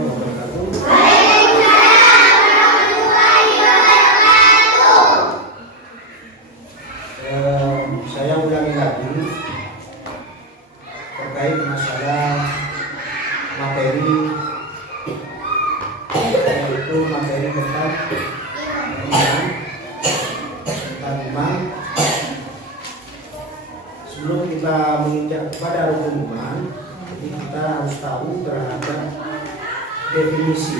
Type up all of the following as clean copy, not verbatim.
warahmatullahi wabarakatuh. Saya ulangi lagi terkait masalah materi, yaitu materi tentang iman. Sebelum kita menginjak kepada rukun iman, jadi kita harus tahu terhadap definisi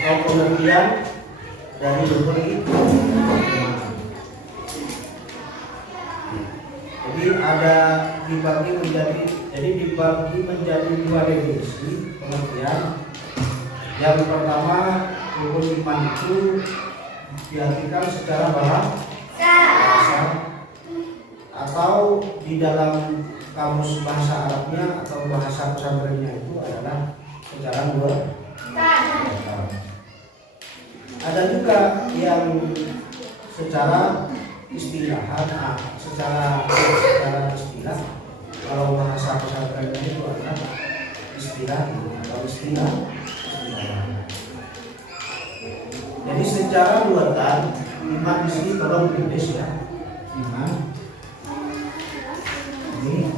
atau pengertian dari rukun iman. Jadi dibagi menjadi dua definisi pengertian. Yang pertama, rukun iman itu diartikan secara bahasa atau di dalam kamus bahasa Arabnya atau bahasa pesantrennya itu adalah secara dua. Ada juga yang secara istilahan, secara istilah. Kalau bahasa pesantrennya itu adalah istilah atau istilah. Jadi secara luatan iman di sini tolong ditulis ya. Iman ini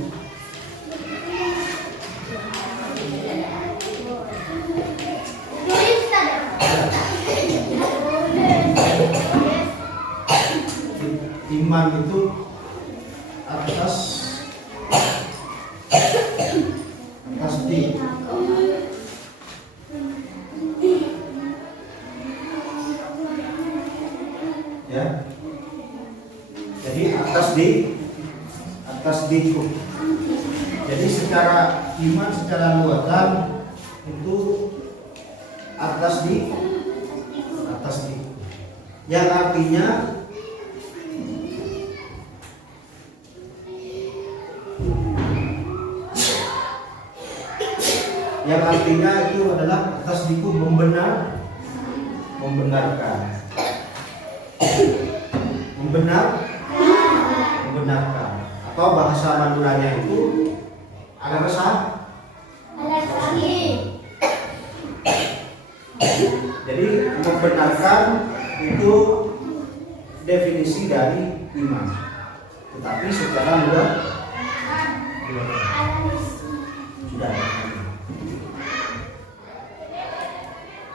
iman itu atas di ya, jadi atas diku. Jadi secara iman secara luatan itu atas diku, yang artinya itu adalah atas diku membenarkan atau bahasa Maduranya itu ada resah. Jadi membenarkan itu definisi dari iman, tetapi secara luas sudah.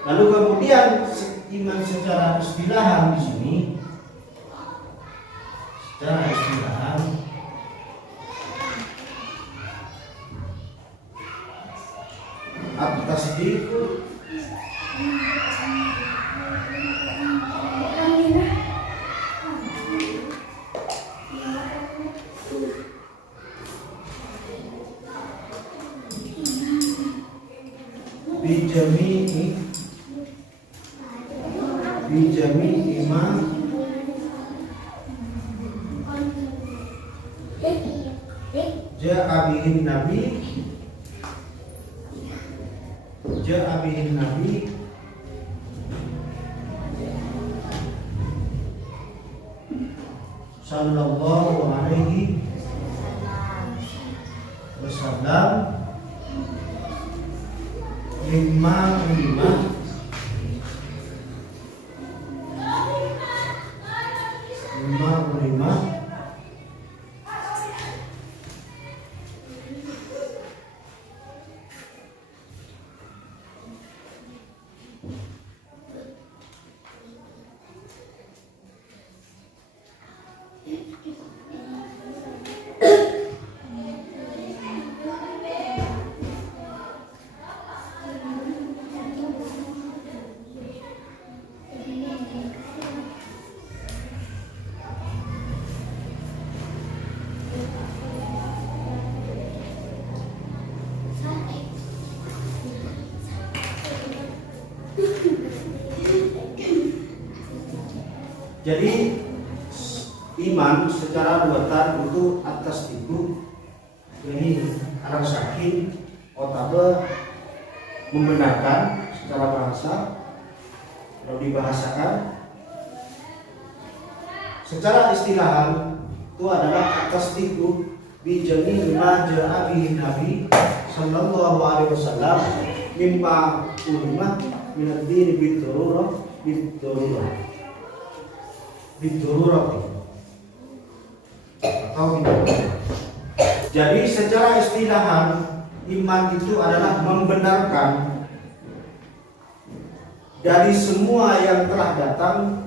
Lalu kemudian iman secara istilahan di sini, secara istilahan atas diku bijami iman ja'a bihin nabi sallallahu alaihi wasallam lima Jadi iman secara luatan itu atas diku, ini anak sakin otabe membenarkan secara bahasa. Kalau dibahasakan secara istilahan itu adalah atas diku bijami ma ja'a bihi Nabi sallallahu alaihi wasallam mimma ulima min ad-din bid-darurah atau bid-darurah. Jadi secara istilahan iman itu adalah membenarkan dari semua yang telah datang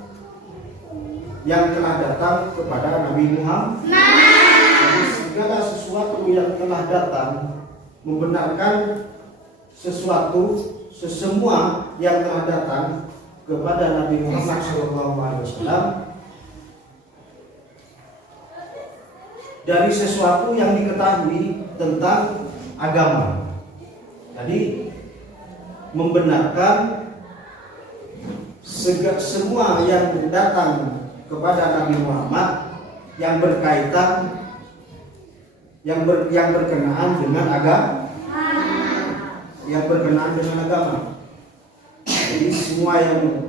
kepada Nabi Muhammad. Jadi segala sesuatu yang telah datang, membenarkan sesemua yang telah datang kepada Nabi Muhammad SAW dari sesuatu yang diketahui tentang agama. Jadi membenarkan semua yang datang kepada Nabi Muhammad yang berkaitan yang berkenaan dengan agama. Jadi semua yang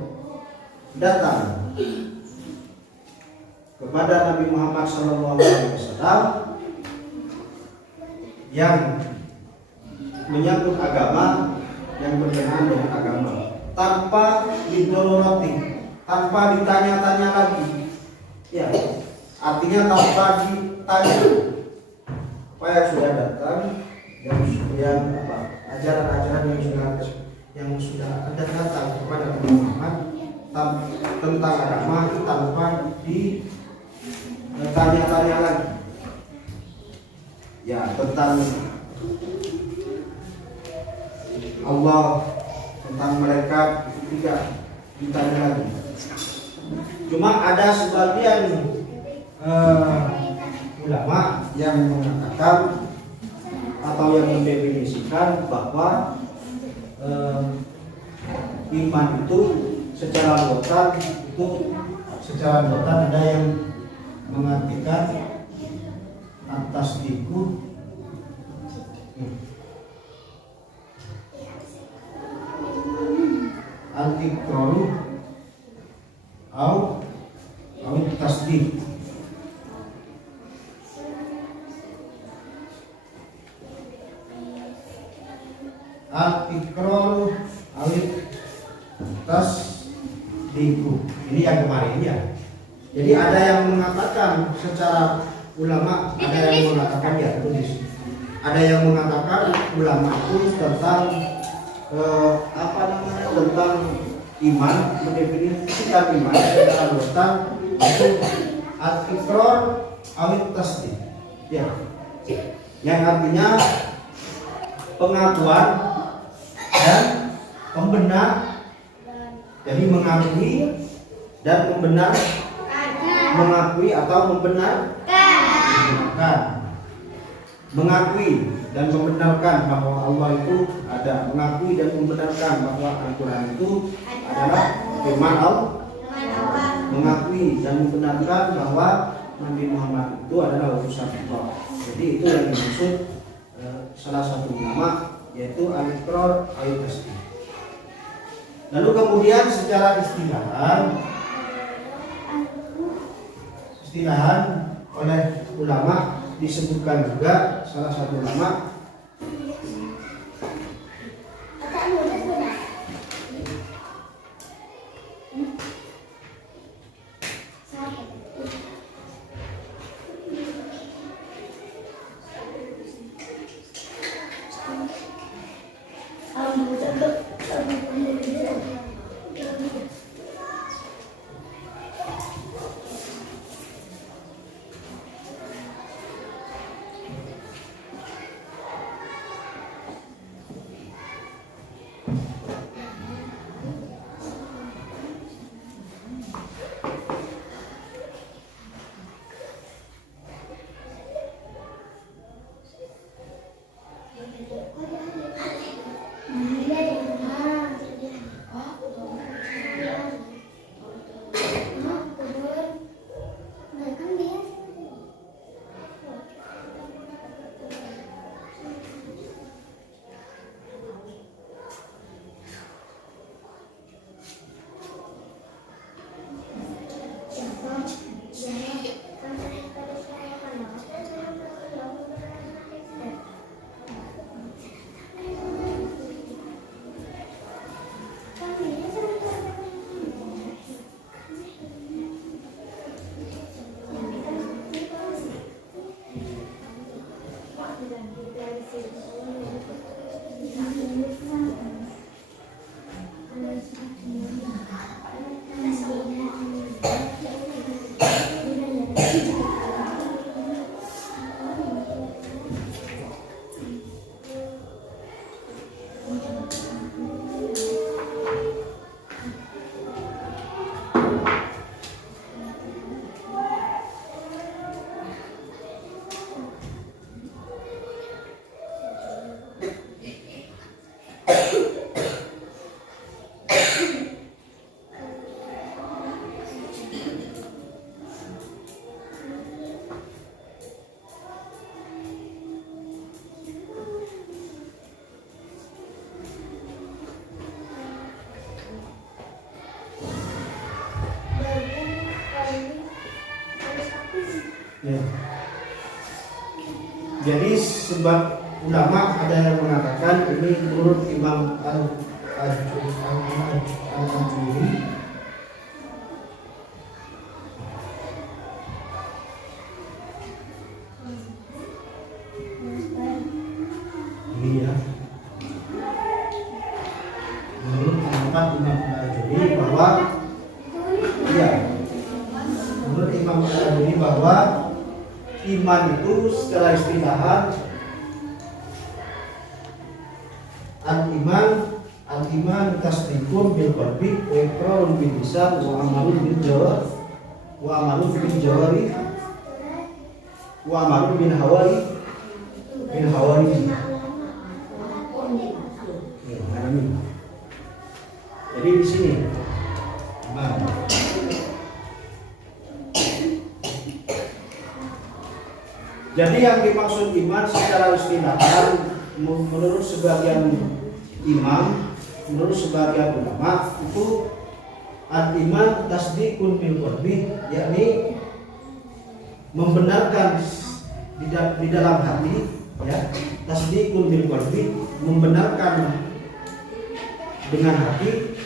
datang kepada Nabi Muhammad SAW yang menyangkut agama, yang berkenaan dengan agama, tanpa didoroti, tanpa ditanya-tanya lagi, ya, artinya tanpa ditanya apa yang sudah datang, ajaran-ajaran yang sudah ada datang kepada Nabi Muhammad tentang agama itu tanpa ditanya-tanya lagi, ya, tentang Allah, tentang mereka tidak ditanya lagi. Cuma ada sebagian ulama yang mengatakan atau yang mendefinisikan bahwa iman itu secara lautan ada yang mengartikan atas diku al-iqraru atau tasdik. Al-iqraru tasdiku. Ini yang kemarin ya. Jadi ada yang mengatakan secara ulama, ada yang mengatakan ya tulis. Ada yang mengatakan ulama itu tentang tentang iman, mendefinisikan iman secara lautan itu al-iqrar awit tasdik, ya, yang artinya pengakuan dan pembenar. Jadi mengakui dan mengakui atau membenarkan, mengakui dan membenarkan bahwa Allah itu ada, mengakui dan membenarkan bahwa Al-Quran itu adalah firman Allah, mengakui dan membenarkan bahwa Nabi Muhammad itu adalah utusan Allah. Jadi itu yang dimaksud salah satu nama, yaitu al-iqrar al-tasdik. Lalu kemudian secara istilahan oleh ulama disebutkan juga salah satu nama Ya. Jadi sebab ulama ada yang mengatakan ini menurut Imam Al-Ajuri. Ini ya. Menurut pendapat Imam Al-Ajuri bahwa ya, menurut Imam Al-Ajuri bahwa iman itu secara istilahan al-iman tasdiqun bil qalbi wa iqrarun bil lisan wa amalun bil jawari wa amalun bil hawari jadi di sini jadi yang dimaksud iman secara istilahan menurut sebagian imam, menurut sebagian ulama itu al-iman tasdiqun bil qalbi, yakni membenarkan di dalam hati, ya, tasdiqun bil qalbi, membenarkan dengan hati,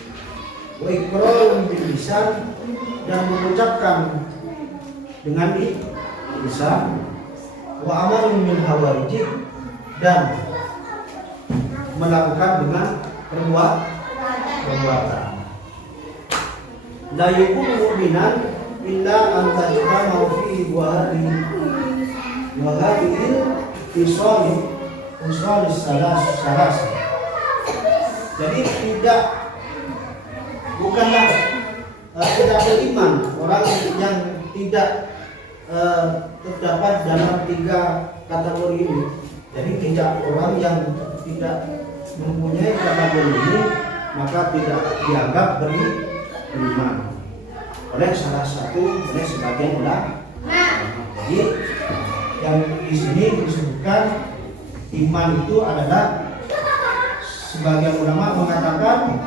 wa iqrarun bil lisan, dan mengucapkan dengan lisan, wa amalun min hawarij, dan melakukan dengan perbuatan. La yakunu mu'minan illa an tajtama fihi wa hadhihi fisal salas. Jadi bukanlah tidak beriman orang yang tidak terdapat dalam 3 kategori ini. Jadi tidak orang yang tidak mempunyai kategori ini maka tidak dianggap beriman oleh salah satu oleh sebagian ulama. Jadi yang di sini disebutkan iman itu adalah sebagian ulama mengatakan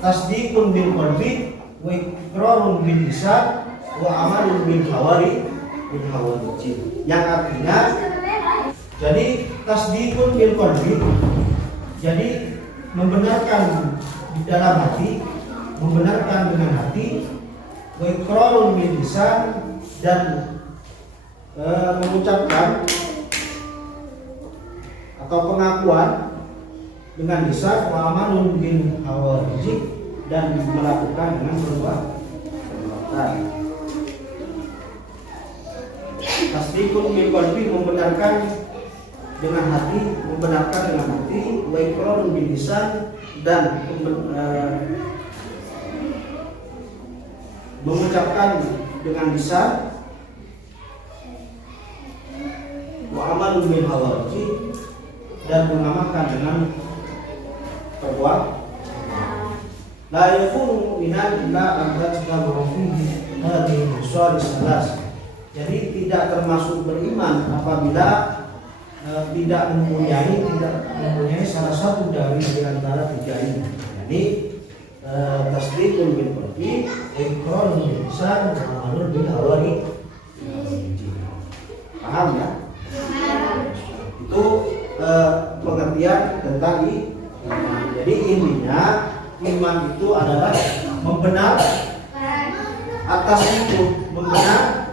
tasdiqun bil qalbi wa iqrarun bil lisan wa amalun bil hawari yang artinya jadi tasdiqun bil qalbi, jadi membenarkan di dalam hati, membenarkan dengan hati, wa iqrarun bil lisan, dan mengucapkan atau pengakuan dengan lisan, wa amalun bil hawarij, dan melakukan dengan perbuatan. Tasdiqun bil qalbi, membenarkan dengan hati, membenarkan dengan hati, wa iqrarun bil lisan, dan mengucapkan dengan lisan, wa amalun bil hawarij, dan mengamalkan dengan perbuatan. La yakunu mu'minan illa an tajtama fihi hadhihi fisal salas. Jadi tidak termasuk beriman apabila tidak mempunyai salah satu dari antara 3 ini. Jadi tasdiqun bil qalbi, iqrarun bil lisan, wa amalun bil hawari. Paham ya? Itu pengertian tentang iman. Jadi intinya iman itu adalah membenar atas itu, membenar.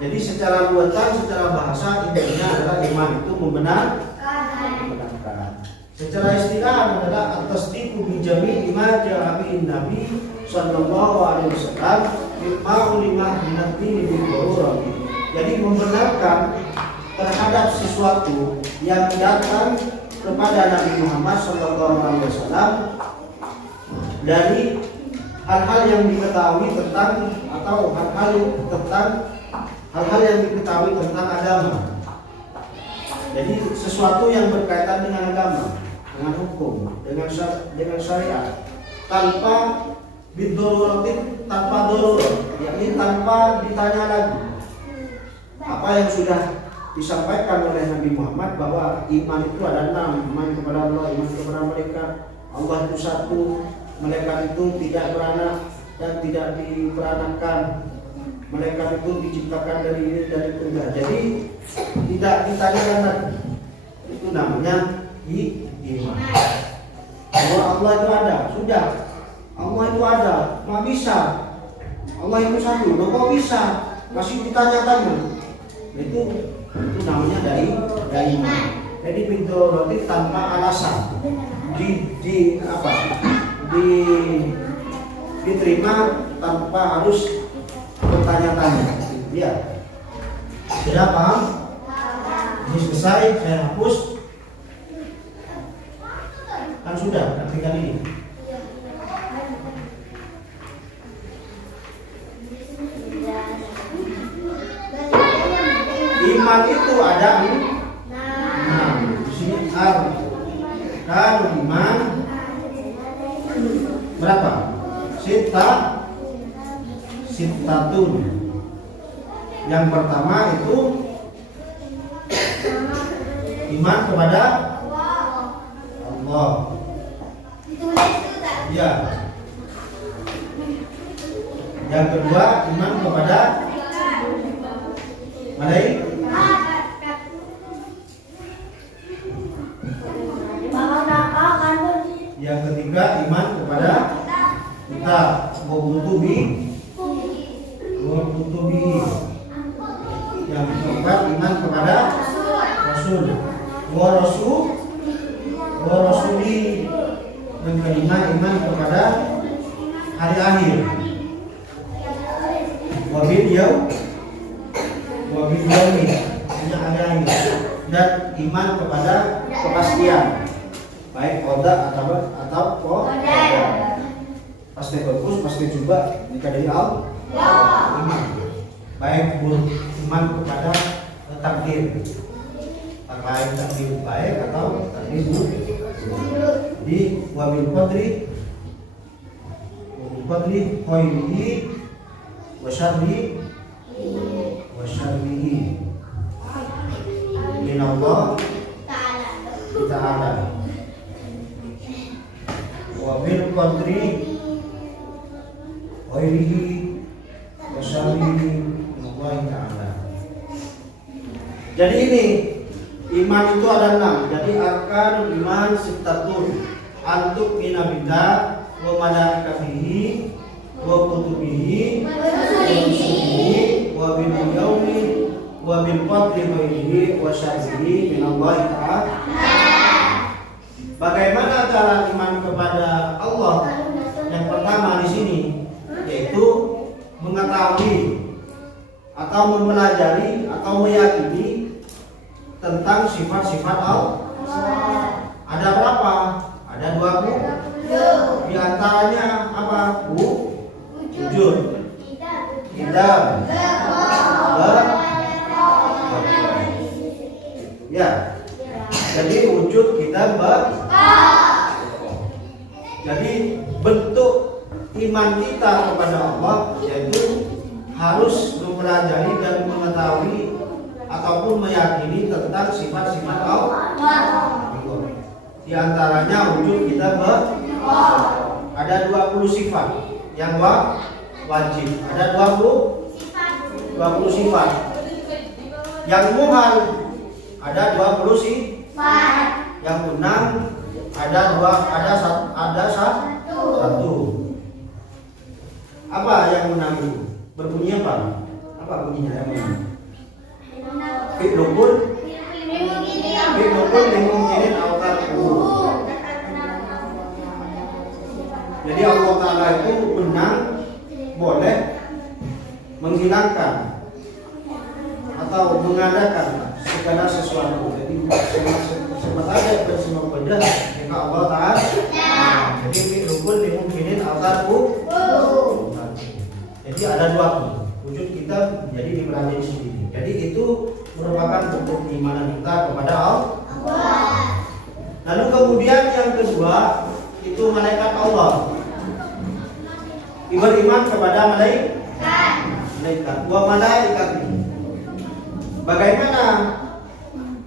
Jadi secara luasan, secara bahasa intinya adalah iman itu membenarkan. Secara istilah adalah at-tasdiqu bi jami'i ma ja'a bihi Nabi sallallahu alaihi wasallam mimma ulima min ad-din bil darurah. Jadi membenarkan terhadap sesuatu yang datang kepada Nabi Muhammad sallallahu alaihi wasallam dari hal-hal yang diketahui tentang atau hal-hal yang diketahui tentang agama. Jadi sesuatu yang berkaitan dengan agama, dengan hukum, dengan syariat, tanpa bidorotin, tanpa doror, yakni tanpa ditanya lagi. Apa yang sudah disampaikan oleh Nabi Muhammad bahwa iman itu ada 6, iman kepada Allah, iman kepada malaikat, Allah itu satu, malaikat itu tidak beranak dan tidak diperanakkan, malaikat itu diciptakan dari ini dari itu enggak. Jadi tidak ditanyakan lagi. Itu namanya iman. Bahwa Allah itu ada, sudah. Allah itu ada, nggak bisa. Allah itu satu, kok bisa? Masih ditanya-tanya. Itu namanya dari iman. Jadi pintu roti tanpa alasan diterima tanpa harus bertanya-tanya. Ya, sudah paham? Ini selesai, saya hapus. Kan sudah, artikan ini. Iman itu ada di sini kan iman berapa? Sitatun. Yang pertama itu iman kepada Allah. Ya. Yang kedua iman kepada malaikat. Yang ketiga iman kepada kita, wabutubi. Yang keempat iman kepada Rasul, warasuli. Yang kelima iman kepada hari akhir, wabil yaumi, hanya hari akhir, dan iman kepada kepastian, baik qada atau qadar. Pasti bagus, pasti juga jika dari Allah. Iman. Baik iman kepada takdir, baik takdir baik atau takdir buruk. Di wabil qadri khairihi wa syarrihi min Allah Ta'ala. Wabil qadri khairihi wa syarrihi min Allah Ta'ala. Jadi ini iman itu ada 6. Jadi arkanul iman sittatun. Antuk minabillah wa malaikatihi wa kutubihi wa rusulihi wa bil yaumi wa bil qadri khairihi wa syarrihi min Allah Ta'ala. Bagaimana cara iman kepada Allah? Yang pertama di sini yaitu mengetahui atau mempelajari atau meyakini tentang sifat-sifat Allah. Ada berapa? Ada 20. Di antaranya apa? Wujud, qidam, ya. Jadi wujud, qidam, jadi bentuk iman kita kepada Allah yaitu harus mempelajari dan mengetahui ataupun meyakini tentang sifat-sifat Allah. Di antaranya wujud kita ada 20 sifat yang wajib. Ada 20 sifat. Yang muhal ada 20 sifat. Yang benar ada satu. Apa yang benar itu? Berbunyi apa? Apa bunyinya yang benar? Fi'lukul mimungkinin awtarku. Jadi Allah Ta'ala itu benar boleh menghilangkan atau mengadakan segala sesuatu. Jadi sempat ada bersama benda jika Allah Ta'ala. Jadi fi'lukul mimungkinin awtarku. Jadi ada 20 wujud kita jadi dipelajari sendiri. Jadi itu merupakan bentuk keimanan kita kepada Allah. Lalu kemudian yang kedua itu malaikat Allah. Beriman kepada malaikat. Wa malaikat. Bagaimana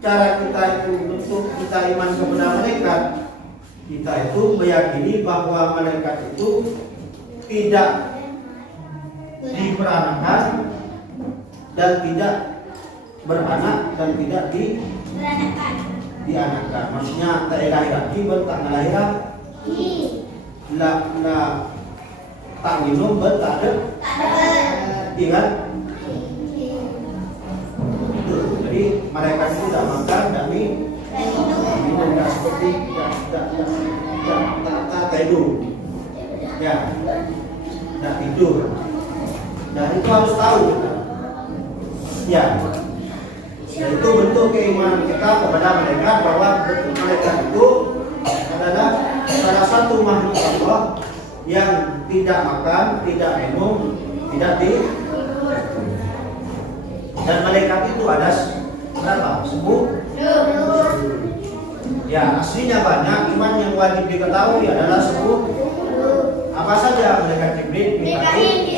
cara kita itu bentuk kita iman kepada malaikat? Kita itu meyakini bahwa malaikat itu tidak diperanakan dan tidak beranak dan tidak dianakkan. Maksudnya tak lahir tak ngelahiran tak minum tak ada ingat. Jadi mereka itu tidak makan dan minum, tidak seperti tak tidur ya, tidak tidur. Dan itu harus tahu ya. Dan itu bentuk keimanan kita kepada mereka bahwa mereka itu adalah salah satu makhluk Allah yang tidak makan, tidak minum, tidak tidur. Dan malaikat itu ada berapa? 10. Ya, aslinya banyak. Iman yang wajib diketahui adalah 10. Apa saja? Malaikat Jibril, Mikail,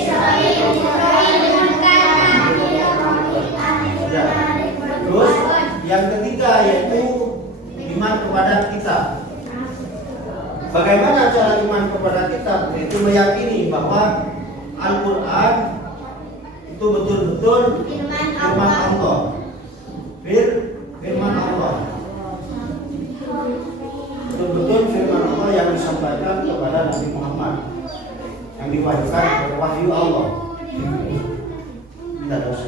ya. Terus yang ketiga yaitu iman kepada kitab. Bagaimana cara iman kepada kitab? Yaitu meyakini bahwa Al-Quran itu betul-betul firman Allah. Firman Allah. Betul-betul firman Allah yang disampaikan kepada Nabi Muhammad, yang diwahyukan oleh wahyu Allah. Tidak dosa.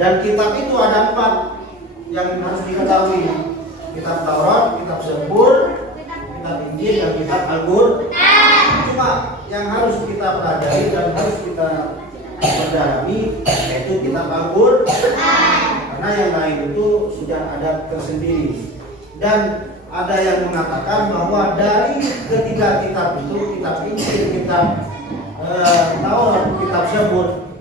Dan kitab itu ada 4 yang harus diketahui. Kitab Taurat, kitab Zabur, kitab Injil, dan kitab Al-Qur'an. Cuma yang harus kita pelajari dan harus kita mendalami yaitu kitab Al-Qur'an. Karena yang lain itu sudah ada tersendiri. Dan ada yang mengatakan bahwa dari ketiga kitab itu, kitab Injil, kitab Taurat, kitab Zabur,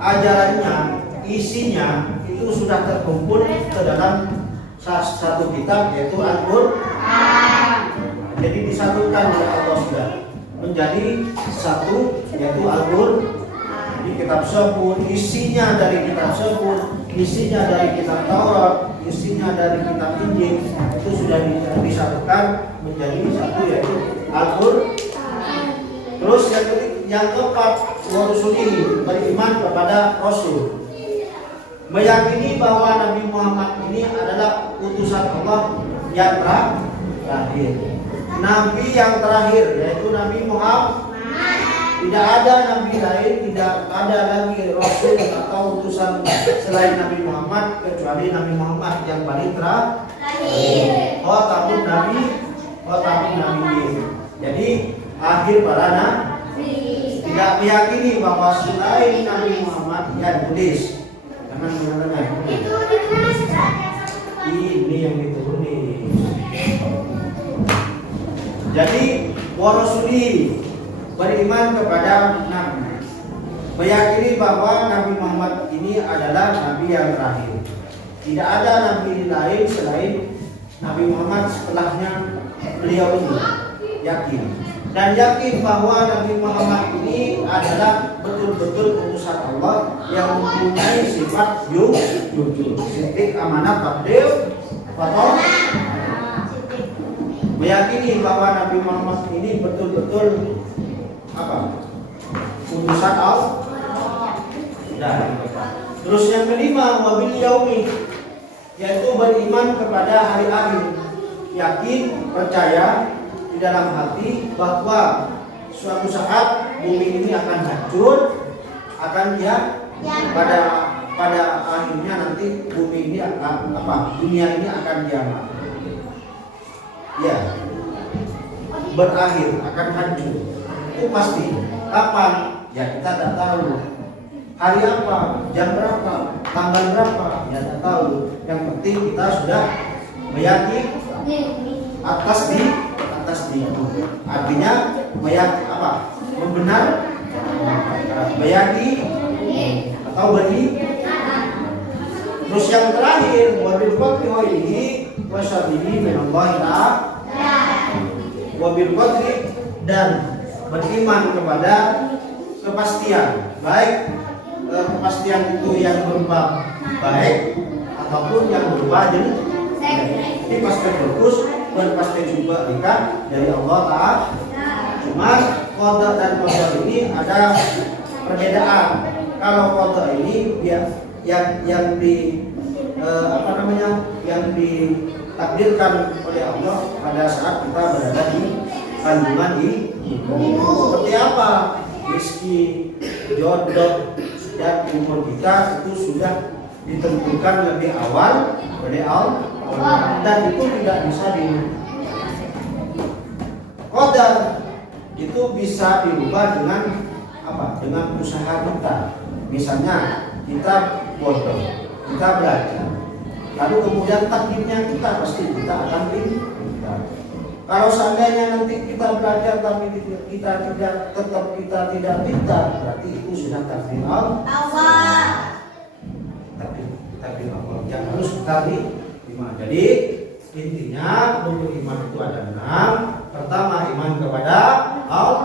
ajarannya, isinya itu sudah terkumpul ke dalam satu kitab yaitu Al-Qur'an. Jadi disatukan oleh Allah sudah menjadi satu yaitu Al-Qur'an. Jadi kitab Zabur isinya dari kitab Zabur, isinya dari kitab Taurat, isinya dari kitab Injil itu sudah disatukan menjadi satu yaitu Al-Qur'an. Terus yang keempat, warusuli, beriman kepada Rasul. Meyakini bahwa Nabi Muhammad ini adalah utusan Allah yang terakhir. Nabi yang terakhir yaitu Nabi Muhammad. Tidak ada nabi lain, tidak ada lagi Rasul atau utusan selain Nabi Muhammad kecuali Nabi Muhammad yang paling terakhir. Khatamul Nabi, Khatamul Nabi. Jadi akhir para nabi. Tidak meyakini bahwa selain Nabi Muhammad yang tulis. Jangan benar-benar. Itu ditulis ini yang ditulis. Jadi warasuli, beriman kepada Nabi, meyakini bahwa Nabi Muhammad ini adalah Nabi yang terakhir. Tidak ada Nabi lain selain Nabi Muhammad setelahnya beliau ini. Yakin. Dan yakin bahwa Nabi Muhammad ini adalah betul-betul utusan Allah yang mempunyai sifat jujur, siddiq, amanah, fadil, fatwa. Meyakini bahwa Nabi Muhammad ini betul-betul utusan Allah. Terus yang kelima, wabil yaumi, yaitu beriman kepada hari akhir. Yakin, percaya di dalam hati bahwa suatu saat bumi ini akan hancur, akan pada akhirnya nanti bumi ini akan dunia ini akan kiamat. Ya, berakhir, akan hancur. Itu pasti. Kapan? Ya kita tidak tahu. Hari apa? Jam berapa? Tanggal berapa? Ya tidak tahu. Yang penting kita sudah meyakini atas di artinya meyakini membenar, meyakini atau beri. Terus yang terakhir, wabil qadri khairihi wa syarrihi min Allah ta'ala. Wabil qadri, dan beriman kepada kepastian, baik kepastian itu yang berupa baik ataupun yang berupa jelek. Jadi pasti bagus dan pasti juga dari Allah Ta'ala. Cuma qada dan qadar ini ada perbedaan. Kalau qada ini dia yang ditakdirkan oleh Allah pada saat kita berada di kandungan ibu. Seperti apa? Rezeki, jodoh, dan umur kita itu sudah ditentukan lebih awal oleh Allah, dan itu tidak bisa qadar itu bisa dirubah dengan apa? Dengan usaha kita. Misalnya kita bodoh, kita belajar, lalu kemudian takdirnya kita pasti kita akan pintar. Kalau seandainya nanti kita belajar tapi kita tidak pintar, berarti itu sudah takdir Allah. Takdir Allah yang harus kita terima. Jadi intinya bentuk iman itu ada 6. Pertama, iman kepada Allah.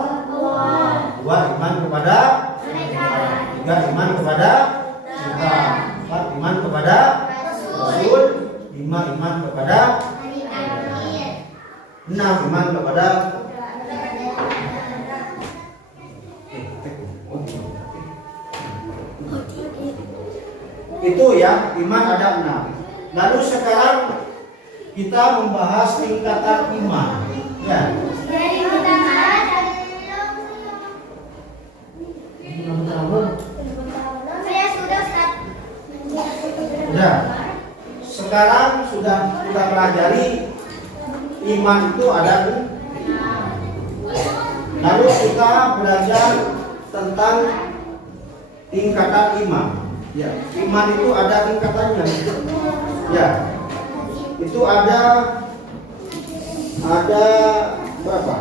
2, iman kepada mereka. 3, iman kepada kita. 4, iman kepada Rasul. 5, iman kepada 6, iman kepada itu ya, iman ada 6. Lalu sekarang kita membahas tingkatan iman. Ya. Sudah. Sekarang sudah kita pelajari iman itu ada. Lalu kita belajar tentang tingkatan iman. Ya, iman itu ada tingkatannya. Ya. Itu ada berapa?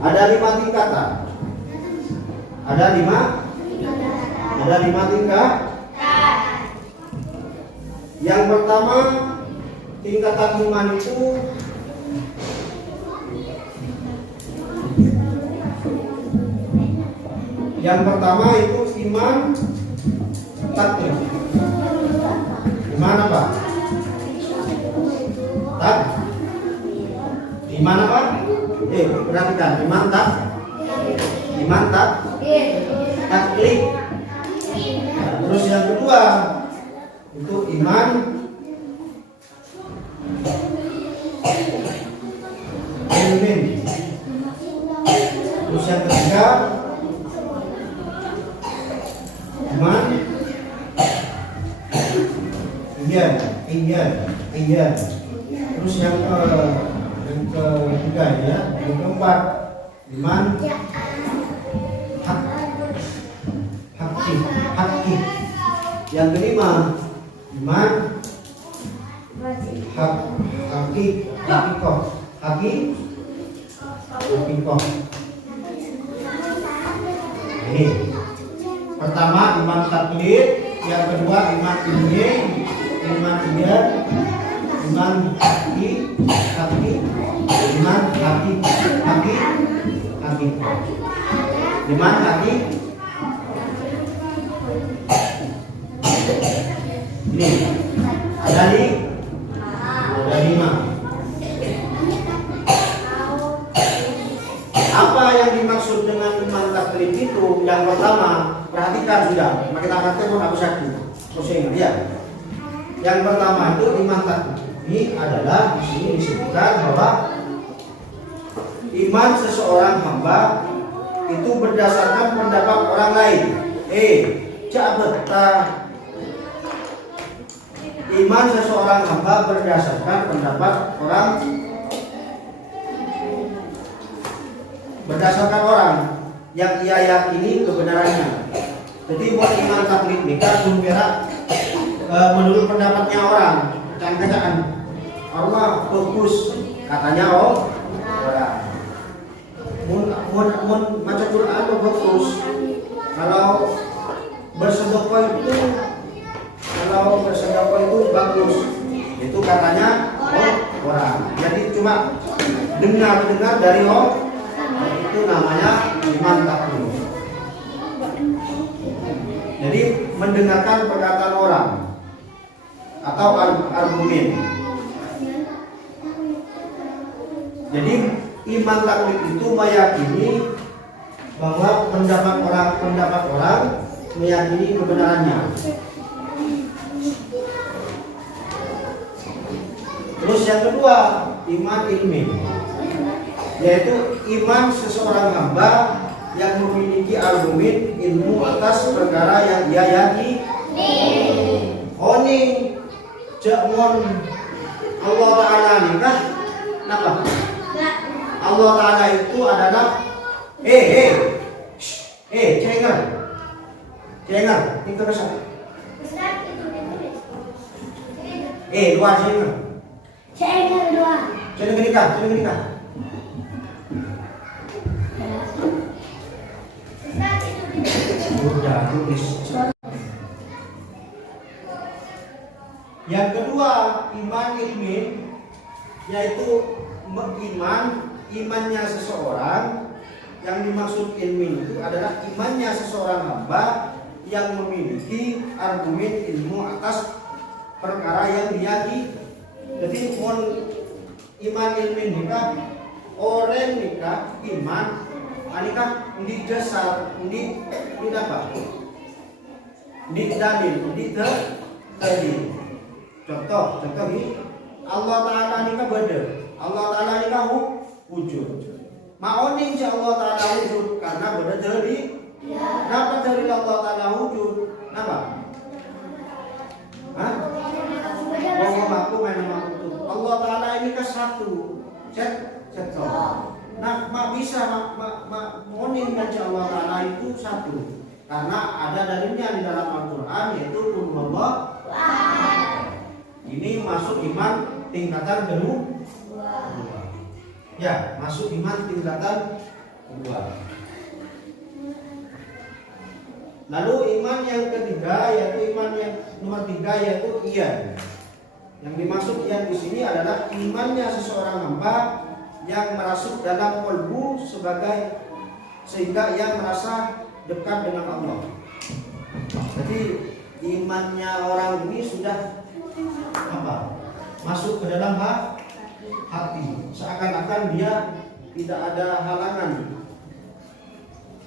Ada 5 tingkatan. Ada 5 tingkat. Yang pertama, tingkatan iman itu iman takdir. Iman apa? Iman apa? Perhatikan, iman taklid. Terus yang kedua itu iman ilmin. Terus yang ketiga iman ingin. Terus yang ketiga ya, yang keempat iman hakki. Yang kelima iman hakikoh. Ini pertama iman taklid, yang kedua iman ilmi, iman ingin, iman hakki, iman hakki. Ini ada 5. Apa yang dimaksud dengan iman taklid itu? Yang pertama, perhatikan sudah. Kita katakan pun aku sakit. Pusing ya. Yang pertama itu iman taklid. Ini adalah di sini disebutkan bahwa iman seseorang hamba itu berdasarkan pendapat orang lain. Iman seseorang hamba berdasarkan pendapat orang yang ia yakini kebenarannya. Jadi buat iman taklid nikah menurut pendapatnya orang. Jangan Allah fokus katanya orang. Mun baca Quran fokus. Kalau bersedekah itu bagus. Itu katanya orang. Jadi cuma dengar dari orang. Itu namanya iman taklid. Jadi mendengarkan perkataan orang atau argumen. Jadi iman taklid itu meyakini bahwa pendapat orang meyakini kebenarannya. Terus yang kedua, iman ilmi, yaitu iman seseorang hamba yang memiliki argumen ilmu atas perkara yang dia yakini. Oni jamon Allah Ta'ala nikah, kenapa? Allah Ta'ala itu adalah cengar, itu besar. Dua cengar. Cengar nikah. Udah tulis. Yang kedua, iman ilmi, yaitu imannya seseorang. Yang dimaksud ilmi itu adalah imannya seseorang hamba yang memiliki argumen ilmu atas perkara yang diyakini. Jadi iman ilmi nikah, orang nikah iman nikah di dasar di apa? Di dalil, di dalil. Contoh ini Allah Ta'ala nikah beda. Allah Ta'ala nikah wujud. Ma'oning si Allah Ta'ala wujud karena beda dari. Kenapa dari Allah Ta'ala wujud? Kenapa? Hah? Aku main aku. Allah Ta'ala ini ke satu. Cek. Nah, bisa ma'oning si Allah Ta'ala itu satu. Karena ada dalilnya di dalam Al-Quran, yaitu Qul Allah. Ini masuk iman tingkatan kedua. Ya, masuk iman tingkatan kedua. Lalu iman yang ketiga, yaitu iman yang nomor 3, yaitu iyan. Yang dimaksud iyan di sini adalah imannya seseorang hamba yang merasuk dalam qalbu sehingga ia merasa dekat dengan Allah. Jadi imannya orang ini sudah masuk ke dalam hati, seakan-akan dia tidak ada halangan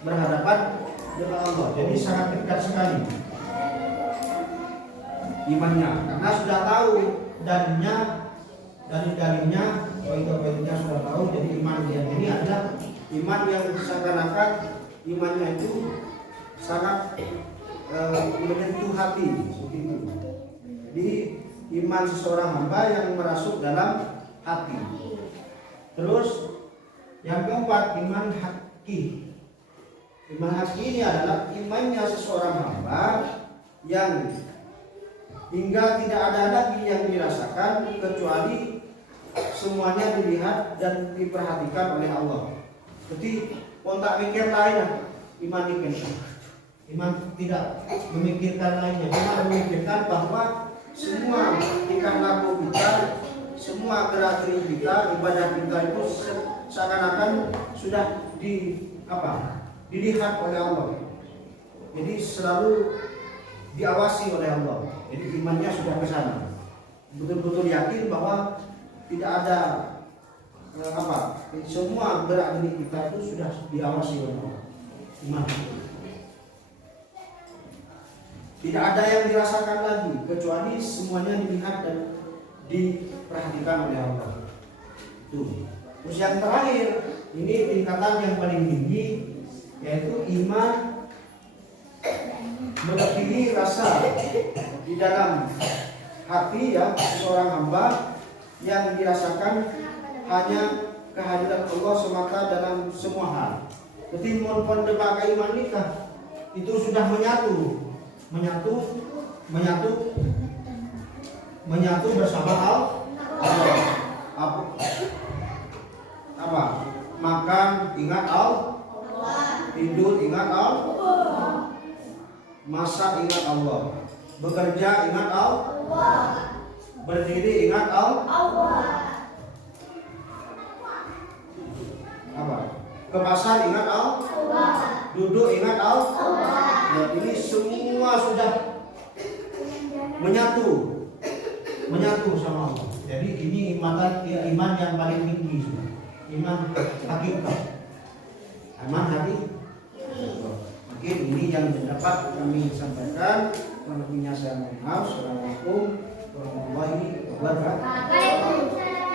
berhadapan dengan Allah. Jadi sangat dekat sekali imannya, karena sudah tahu dalilnya, poin-poinnya sudah tahu. Jadi iman dia ini adalah iman yang seakan-akan imannya itu sangat menyentuh hati, seperti itu. Jadi iman seseorang hamba yang merasuk dalam hati. Terus yang keempat, iman haki. Iman haki ini adalah imannya seseorang hamba yang hingga tidak ada lagi yang dirasakan kecuali semuanya dilihat dan diperhatikan oleh Allah. Jadi kontak mikir lain, iman tidak memikirkan lainnya, cuma memikirkan bahwa semua tingkah laku kita, semua gerak gerik kita, ibadah kita itu seakan-akan sudah dilihat oleh Allah. Jadi selalu diawasi oleh Allah. Jadi imannya sudah ke sana. Betul-betul yakin bahwa tidak ada semua gerak gerik kita itu sudah diawasi oleh Allah. Iman. Tidak ada yang dirasakan lagi kecuali semuanya dilihat dan diperhatikan oleh Allah. Tuh. Terus yang terakhir, ini tingkatan yang paling tinggi, yaitu iman melebihi rasa di dalam hati seorang hamba yang dirasakan hanya kehadiran Allah semata dalam semua hal. Jadi mohon debat iman nikah itu sudah menyatu bersama Allah. Makan ingat Allah, tidur ingat Allah, masak ingat Allah, bekerja ingat Allah, berdiri ingat Allah, ke pasar ingat Allah, duduk ingat Allah. Ya, ini semua sudah menyatu sama Allah. Jadi ini iman yang paling tinggi sudah. iman hakikat. Iman hakikat. Mungkin ini yang dapat kami sampaikan. Lebihnya saya mohon maaf. Assalamualaikum warahmatullahi wabarakatuh.